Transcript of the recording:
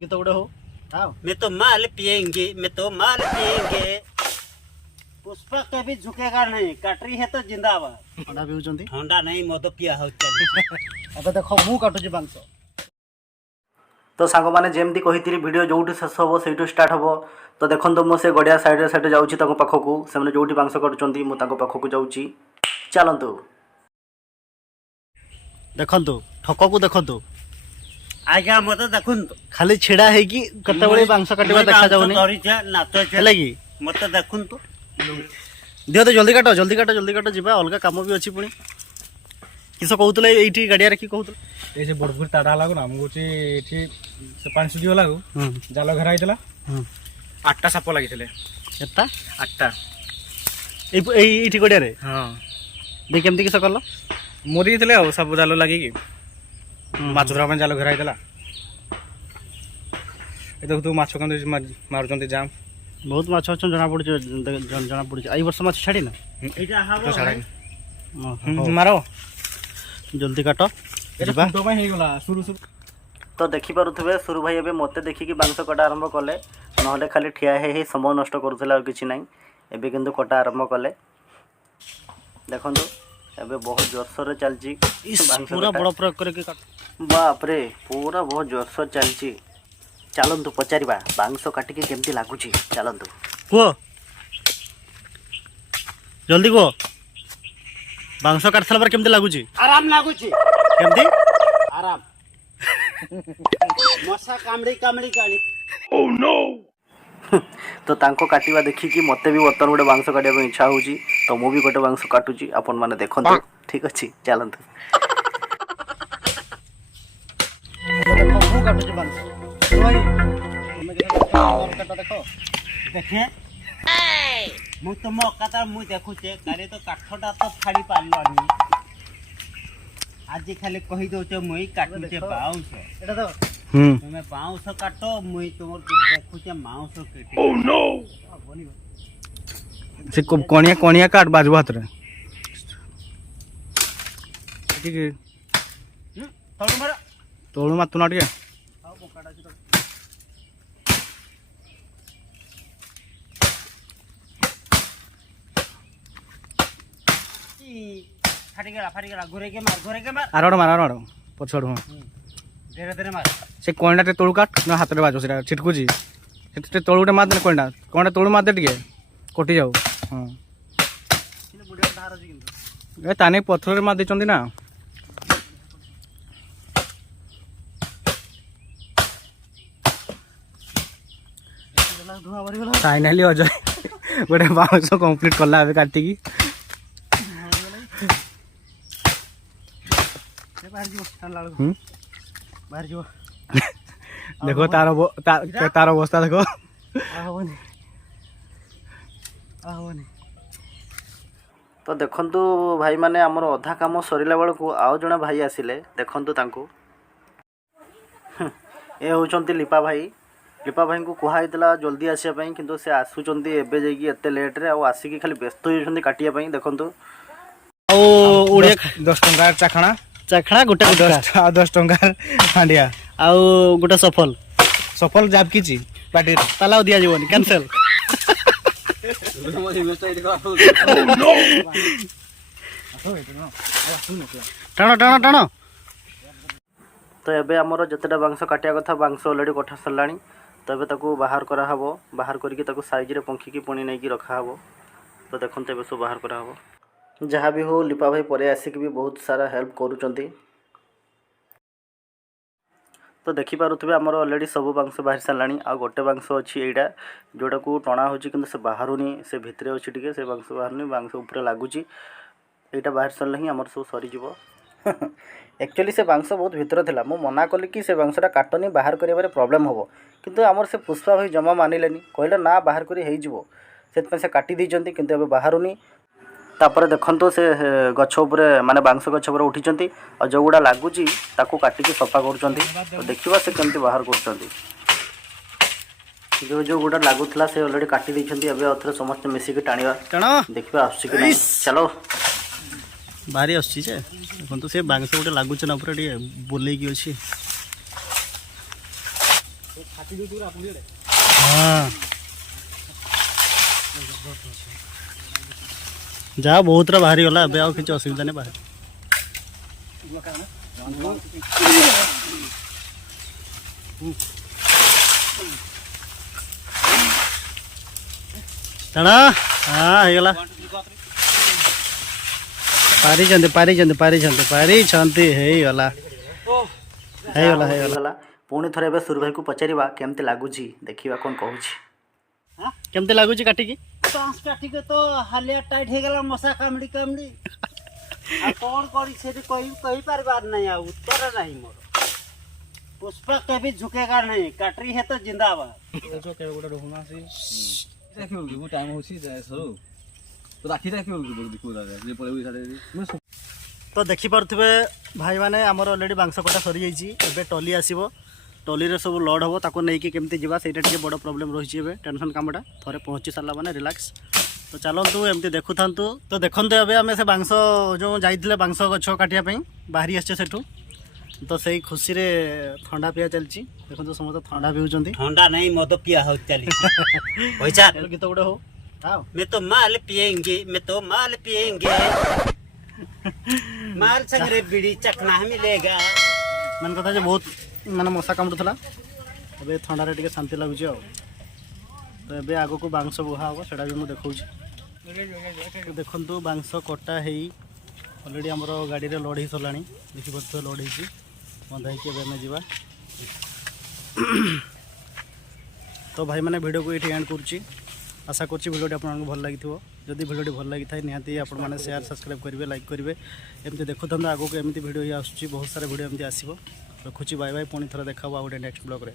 तो गोटे हो आओ मैं तो माल पिएंगे पुष्पा कभी झुकेगा नहीं काटरी है तो जिंदाबाद अंडा पिउचंती होंडा नहीं मद पिया हो चली अब देखो मु काटुची मांस तो सांग माने जेमती कहितली वीडियो जोठी शेष हो सेठू स्टार्ट हो तो देखो मु से गड़िया साइड साइड जाऊँगी पाखक से जोटी मांस काटुंट मुझे पाखक जाऊँगी चलतु देखु ठक को देखु आज्ञा मत देखुन खाली छिड़ा है कि कते मांस काटिबा देखा जाउनी नाच हेले कि मत देखुन तो दियो तो जल्दी काट जीवा अलग काम भी अच्छी पुणी किस कहते ये गाड़िया रखी कहते ये बड़पुर ताड़ा लागू ना मुझे ये से पानी सुखी गला जाल घेरा होता 8टा साप लगी एटा 8टा ये गड़िया हाँ देख केमती किस कल मरी जाते सब जाल लगे माछ धरा जाल घेरा होता देख तू माछ कम मारुंट जाम बहुत माछ अच्छा जना पड़ी जना पड़ी आई वर्ष माछ छाड़ी ना तो छाड़ा मारो जल्दी काट शुरू तो देखी पारुथिबे सुरु भाई एबे मते देखिकी बांस कटा आरंभ कले नहले खाली ठिया हे समय नष्ट करूथिला और किछि नाही एबे किंतु कटा आरंभ कले देखंतु एबे बहुत जोरसोर चलची पूरा बड़ प्रयोग करके काट बाप रे पूरा बहुत जोरसोर चलची चलतु पचारिबा बांस काटिके केमती लागुची चलतु को जल्दी को बांस काट साला पर केमती लागुची आराम लागुची केमती आराम मशा कामड़ी कामड़ी काली ओह नो तो तांको काटिबा देखिकी मते भी बर्तन गोटे बांस काटिया पे इच्छा होउची तो मु भी गोटे बांस काटुची अपन माने देखंतु ठीक अछि चलंतु देखो काटुची बांस भाई देखो देखे मु तो मौका मु देखुचे काले तो काठटा तो फाड़ी पारलनी आज खाली कहि दउचे मुई काटुचे बाउंस एटा तो तुमे बाउंस काटो मुई तुमर देखुचे माउंस केटे ओह नो से कोणिया कोणिया काट बाजू हाथ रे ठीक है तोड़ मार तोड़ मत ना टिके हां बोकाडा छी फाटी गला घुरे के मार आरोड मार पछड़ हो धीरे धीरे मार से कोणडा टे तोड़ काट ना हाथ रे बाजो सेटा छिटकू जी से तोड़ुटे मार दे कोणडा तोड़ मार दे टिके कोटी जाऊ हां किने बुढिया धार अछि किंतु ए ताने पत्थर रे मार दे चंदी ना धुआ भरी गला फाइनली अजय गोटे बाउंस कंप्लीट करला अबे काटी की बाहर जो लाल बाहर जो देखो तार अवस्था देखो आहवनी तो देखंतु भाई माने हमर अधा काम सरिला बेल को आउ जणा भाई आसिले देखंतु तांको ए होचंती लिपा भाई को कुहाइतला जल्दी आसिया पई किंतु से आसुचंती एबे जेकी एते लेट रे आ आसी की खाली व्यस्त होचंती काटिया पई देखंतु ओ उड़े 10 टंका चाखणा गोटे 10 टंका हांडिया आउ गोटे सफल जाब किछि पार्टी ताला दिया जीवन कैंसिल टाण तो एबे हमर जतेटा बांस काटिया कथा बांस ऑलरेडी कटा सरलानी तो एबे ताको बाहर करा हबो बाहर करके ताको साइज रे पंखी की पुणी नै की रखा हबो तो देखंते एबे सब बाहर करा हबो जहाँ भी हो लिपा भाई परे आसिक भी बहुत सारा हेल्प करूचंती तो देखि पारुथबे हमर ऑलरेडी सब बांस बाहर सरलानी आ गोटे बांस अछि एटा जोटा को टणा होची किंतु से बाहरुनी से भितरे अछि टिके से बांस बाहरुनी बांस ऊपर लागुची एटा बाहर सरला ही हमर सब सरी जीवो एक्चुअली से बांस बहुत भितर थिला मो मना कली कि से बांसटा काटनी बाहर करिबारे प्रॉब्लम होबो किंतु हमर से पुष्पा भाई जमा मानिलेनी कहले ना बाहर करी हेइ जीवो सेत से काटी दैचंती किंतु एबे बाहरुनी तापर देखंतु से गछ ऊपर माने बांस गछ ऊपर उठिचंती और जो गुडा लागुची ताको काटिके सफा करूचंती तो देखिबा से केमती बाहर करूचंती जो गुडा लागुथला से ऑलरेडी काटी दैचंती एबे अथरे समस्त मिसी के टाणीबा देखिबा आछि कि नहीं चलो बारी आछि जे देखंतु से बांस गुडा लागुछ ना ऊपर टी बोलै की अछि हाँ जा बहुत बाहरी गला अब आउ किसी असुविधा नहीं बाहर टाणा हाँ ହେଇଗଲା ପାରିଛନ୍ତି ହେଇଗଲା ହେଇଗଲା ପୁଣି ଥରେ ଏବେ ସୁର ଭାଇକୁ ପଚାରିବା କେମିତି ଲାଗୁଛି ଦେଖିବା କ'ଣ କହୁଛି କେମିତି ଲାଗୁଛି କାଟିକି बांस काटिके तो हालिया टाइट हो गला मशा कामड़ी कामड़ी आ कौन करी से कही पार नहीं आ उत्तर नहीं मोर पुष्पा कभी झुकेगा नहीं काटरी है तो जिंदाबाद तो देखिपे भाई मैंने आमर अलरेडी बांस कटा सरी जाइए टली आसो टली सब लोड हम ताको नहीं केमती जावा सेटा टे बड़ प्रोब्लेम रही है टेंशन कामटा थोड़े पहुँची सारा मैंने रिलैक्स तो चलतु एमती देखु था तो देखते एवं आम से बांस जो जाइए बांस गछ काटापी बाहरी आसचे सेठू तो से खुशी रे ठंडा पिया चलती देखो समस्त ठंडा पीउछन ठंडा नहीं मद पिया हो चली पैसा गीत गोटे हो मैं तो माल पिएंगे माल संगरे बीड़ी चखना मिलेगा मन कथा जो बहुत माने मशा कामुला अबे ठंडा रे शांति लगुच तो ये आग को बांस बुहा हम से भी मुझे देखा देखु बांस कटा है अलरेडी आमर गाड़ी रे लोड हो सरला देखिए लोड हो बंधा होमें जा तो भाई मैंने वीडियो को ये एंड करुच्ची आशा करुच्ची वीडियो आपको भल लगी जदि वीडियो भल लगी था निहाती आपने शेयर सब्सक्राइब करेंगे लाइक करेंगे एमती देखु आगो को एमती वीडियो ही आसूँ बहुत सारा वीडियो एमती आसो रखुची बाय बाय पुणी थोड़ा देखा गोटे नेक्स्ट ब्लॉग रे।